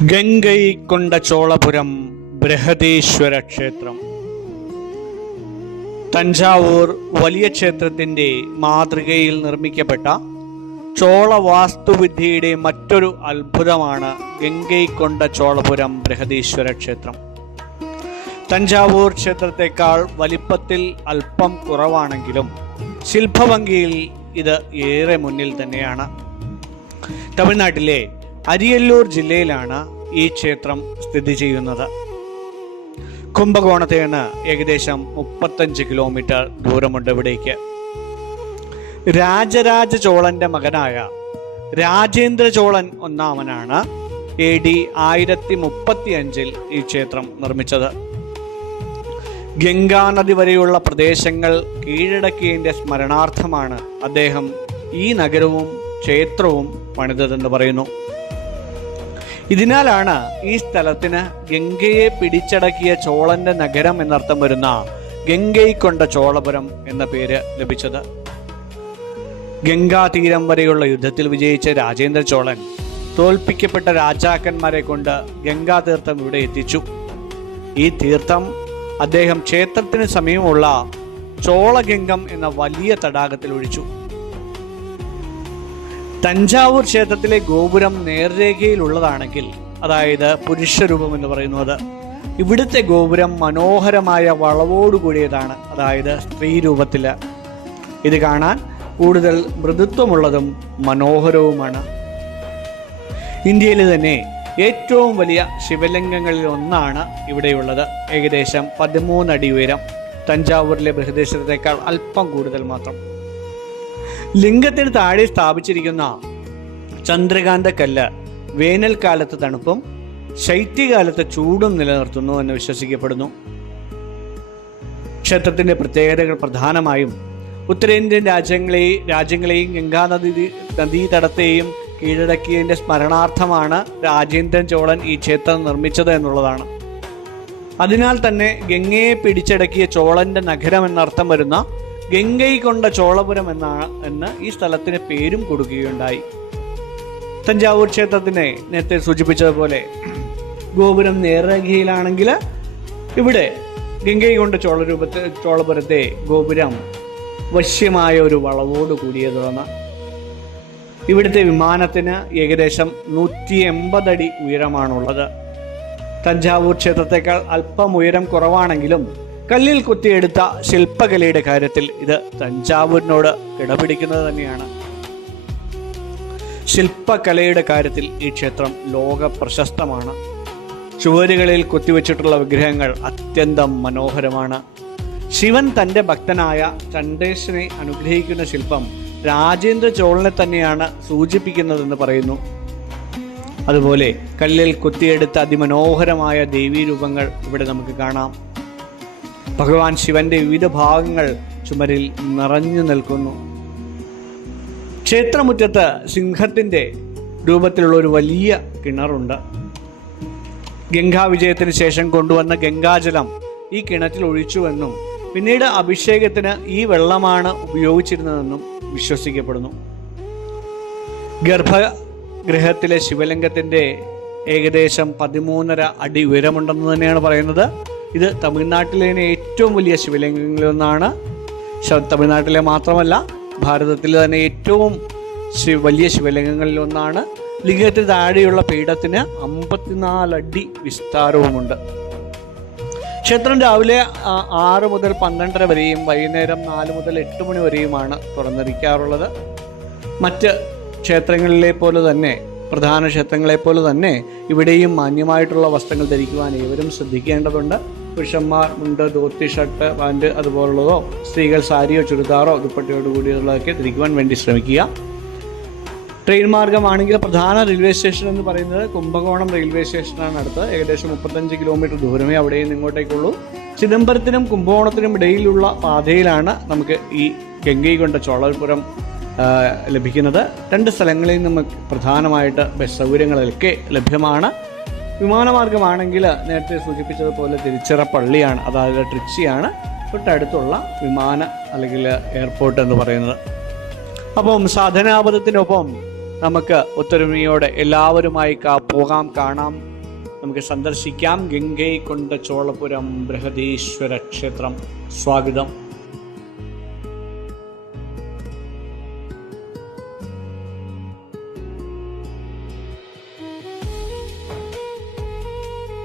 ഗംഗൈകൊണ്ട ചോളപുരം ബൃഹദീശ്വര ക്ഷേത്രം. തഞ്ചാവൂർ വലിയ ക്ഷേത്രത്തിൻ്റെ മാതൃകയിൽ നിർമ്മിക്കപ്പെട്ട ചോള വാസ്തുവിദ്യയുടെ മറ്റൊരു അത്ഭുതമാണ് ഗംഗൈകൊണ്ട ചോളപുരം ബൃഹദീശ്വര ക്ഷേത്രം. തഞ്ചാവൂർ ക്ഷേത്രത്തെക്കാൾ വലിപ്പത്തിൽ അല്പം കുറവാണെങ്കിലും ശില്പഭംഗിയിൽ ഇത് ഏറെ മുന്നിൽ തന്നെയാണ്. തമിഴ്നാട്ടിലെ അരിയല്ലൂർ ജില്ലയിലാണ് ഈ ക്ഷേത്രം സ്ഥിതി ചെയ്യുന്നത്. കുംഭകോണത്ത് നിന്ന് ഏകദേശം 35 കിലോമീറ്റർ ദൂരമുണ്ട് ഇവിടേക്ക്. രാജരാജ ചോളന്റെ മകനായ രാജേന്ദ്ര ചോളൻ ഒന്നാമനാണ് AD 1035 ഈ ക്ഷേത്രം നിർമ്മിച്ചത്. ഗംഗാനദി വരെയുള്ള പ്രദേശങ്ങൾ കീഴടക്കിയതിൻ്റെ സ്മരണാർത്ഥമാണ് അദ്ദേഹം ഈ നഗരവും ക്ഷേത്രവും പണിതതെന്ന് പറയുന്നു. ഇതിനാലാണ് ഈ സ്ഥലത്തിന് ഗംഗയെ പിടിച്ചടക്കിയ ചോളന്റെ നഗരം എന്നർത്ഥം വരുന്ന ഗംഗൈകൊണ്ട ചോളപുരം എന്ന പേര് ലഭിച്ചത്. ഗംഗാതീരം വരെയുള്ള യുദ്ധത്തിൽ വിജയിച്ച രാജേന്ദ്ര ചോളൻ തോൽപ്പിക്കപ്പെട്ട രാജാക്കന്മാരെ കൊണ്ട് ഗംഗാതീർത്ഥം ഇവിടെ എത്തിച്ചു. ഈ തീർത്ഥം അദ്ദേഹം ക്ഷേത്രത്തിന് സമീപമുള്ള ചോളഗംഗം എന്ന വലിയ തടാകത്തിൽ ഒഴിച്ചു. തഞ്ചാവൂർ ക്ഷേത്രത്തിലെ ഗോപുരം നേർരേഖയിലുള്ളതാണെങ്കിൽ, അതായത് പുരുഷരൂപം എന്ന് പറയുന്നത്, ഇവിടുത്തെ ഗോപുരം മനോഹരമായ വളവോടുകൂടിയതാണ്, അതായത് സ്ത്രീ രൂപത്തിൽ. ഇത് കാണാൻ കൂടുതൽ മൃദുത്വമുള്ളതും മനോഹരവുമാണ്. ഇന്ത്യയിലെ തന്നെ ഏറ്റവും വലിയ ശിവലിംഗങ്ങളിൽ ഒന്നാണ് ഇവിടെയുള്ളത്. ഏകദേശം 13 അടി ഉയരം. തഞ്ചാവൂരിലെ ബൃഹദീശ്വരത്തേക്കാൾ അല്പം കൂടുതൽ മാത്രം. ലിംഗത്തിന് താഴെ സ്ഥാപിച്ചിരിക്കുന്ന ചന്ദ്രകാന്ത കല്ല് വേനൽക്കാലത്ത് തണുപ്പും ശൈത്യകാലത്ത് ചൂടും നിലനിർത്തുന്നു എന്ന് വിശ്വസിക്കപ്പെടുന്നു. ക്ഷേത്രത്തിന്റെ പ്രത്യേകതകൾ പ്രധാനമായും ഉത്തരേന്ത്യൻ രാജ്യങ്ങളെയും നദീതടത്തെയും കീഴടക്കിയതിന്റെ സ്മരണാർത്ഥമാണ് രാജേന്ദ്രൻ ചോളൻ ഈ ക്ഷേത്രം നിർമ്മിച്ചത് എന്നുള്ളതാണ്. അതിനാൽ തന്നെ ഗംഗയെ പിടിച്ചടക്കിയ ചോളന്റെ നഗരം എന്നർത്ഥം വരുന്ന ഗംഗൈകൊണ്ട ചോളപുരം എന്ന് ഈ സ്ഥലത്തിന് പേരും കൊടുക്കുകയുണ്ടായി. തഞ്ചാവൂർ ക്ഷേത്രത്തിനെ നേരത്തെ സൂചിപ്പിച്ചതുപോലെ ഗോപുരം നേർരേഖയിലാണെങ്കിൽ ഇവിടെ ഗംഗൈകൊണ്ട ചോളപുരത്തെ ഗോപുരം വശ്യമായ ഒരു വളവോട് കൂടിയതാണ്. ഇവിടുത്തെ വിമാനത്തിന് ഏകദേശം 180 അടി ഉയരമാണുള്ളത്. തഞ്ചാവൂർ ക്ഷേത്രത്തെക്കാൾ അല്പം ഉയരം കുറവാണെങ്കിലും കല്ലിൽ കുത്തിയെടുത്ത ശില്പകലയുടെ കാര്യത്തിൽ ഇത് തഞ്ചാവൂരിനോട് കിടപിടിക്കുന്നത് തന്നെയാണ്. ശില്പകലയുടെ കാര്യത്തിൽ ഈ ക്ഷേത്രം ലോക പ്രശസ്തമാണ്. ചുവരുകളിൽ കുത്തിവെച്ചിട്ടുള്ള വിഗ്രഹങ്ങൾ അത്യന്തം മനോഹരമാണ്. ശിവൻ തൻ്റെ ഭക്തനായ ചണ്ഡേശനെ അനുഗ്രഹിക്കുന്ന ശില്പം രാജേന്ദ്ര ചോളനെ തന്നെയാണ് സൂചിപ്പിക്കുന്നതെന്ന് പറയുന്നു. അതുപോലെ കല്ലിൽ കുത്തിയെടുത്ത അതിമനോഹരമായ ദേവീരൂപങ്ങൾ ഇവിടെ നമുക്ക് കാണാം. ഭഗവാൻ ശിവന്റെ വിവിധ ഭാഗങ്ങൾ ചുമരിൽ നിറഞ്ഞു നിൽക്കുന്നു. ക്ഷേത്രമുറ്റത്ത് സിംഹത്തിന്റെ രൂപത്തിലുള്ള ഒരു വലിയ കിണറുണ്ട്. ഗംഗാവിജയത്തിന് ശേഷം കൊണ്ടുവന്ന ഗംഗാജലം ഈ കിണറ്റിൽ ഒഴിച്ചുവെന്നും പിന്നീട് അഭിഷേകത്തിന് ഈ വെള്ളമാണ് ഉപയോഗിച്ചിരുന്നതെന്നും വിശ്വസിക്കപ്പെടുന്നു. ഗർഭഗൃഹത്തിലെ ശിവലിംഗത്തിന്റെ ഏകദേശം 13.5 അടി ഉയരമുണ്ടെന്ന് തന്നെയാണ് പറയുന്നത്. ഇത് തമിഴ്നാട്ടിലെ ഏറ്റവും വലിയ ശിവലിംഗങ്ങളിലൊന്നാണ്. തമിഴ്നാട്ടിലെ മാത്രമല്ല, ഭാരതത്തിലെ തന്നെ ഏറ്റവും വലിയ ശിവലിംഗങ്ങളിലൊന്നാണ്. ലിംഗത്തിന് താഴെയുള്ള പീഠത്തിന് 54 അടി വിസ്താരവുമുണ്ട്. ക്ഷേത്രം രാവിലെ 6 മുതൽ 12:30 വരെയും വൈകുന്നേരം 4 മുതൽ 8 മണി വരെയുമാണ് തുറന്നിരിക്കാറുള്ളത്. മറ്റ് ക്ഷേത്രങ്ങളിലെ പോലെ തന്നെ, പ്രധാന ക്ഷേത്രങ്ങളെ പോലെ തന്നെ ഇവിടെയും മാന്യമായിട്ടുള്ള വസ്ത്രങ്ങൾ ധരിക്കുവാൻ ഏവരും ശ്രദ്ധിക്കേണ്ടതുണ്ട്. പുരുഷന്മാർ മുണ്ട്, ധോത്തി, ഷർട്ട്, പാൻറ് അതുപോലുള്ളതോ, സ്ത്രീകൾ സാരിയോ ചുരിദാറോ ദുപ്പട്ടയോട് കൂടിയുള്ളതൊക്കെ ധരിക്കുവാൻ വേണ്ടി ശ്രമിക്കുക. ട്രെയിൻ മാർഗമാണെങ്കിൽ പ്രധാന റെയിൽവേ സ്റ്റേഷൻ എന്ന് പറയുന്നത് കുംഭകോണം റെയിൽവേ സ്റ്റേഷനാണ് അടുത്ത്. ഏകദേശം 35 കിലോമീറ്റർ ദൂരമേ അവിടെ നിന്ന് ഇങ്ങോട്ടേക്കുള്ളൂ. ചിദംബരത്തിനും കുംഭകോണത്തിനും ഇടയിലുള്ള പാതയിലാണ് നമുക്ക് ഈ ഗംഗൈകൊണ്ട ചോളപുരം ലഭിക്കുന്നത്. 2 സ്ഥലങ്ങളിൽ നമുക്ക് പ്രധാനമായിട്ട് ബസ് സൗകര്യങ്ങളൊക്കെ ലഭ്യമാണ്. വിമാനമാർഗമാണെങ്കിൽ നേരത്തെ സൂചിപ്പിച്ചതുപോലെ തിരുച്ചിറപ്പള്ളിയാണ്, അതായത് ട്രിച്ചിയാണ് തൊട്ടടുത്തുള്ള വിമാന അല്ലെങ്കിൽ എയർപോർട്ട് എന്ന് പറയുന്നത്. അപ്പം സാധനാപദത്തിനൊപ്പം നമുക്ക് ഒത്തൊരുമയോടെ എല്ലാവരുമായി പോകാം, കാണാം, നമുക്ക് സന്ദർശിക്കാം. ഗംഗൈകൊണ്ട ചോളപുരം ബൃഹദീശ്വര ക്ഷേത്രം. സ്വാഗതം.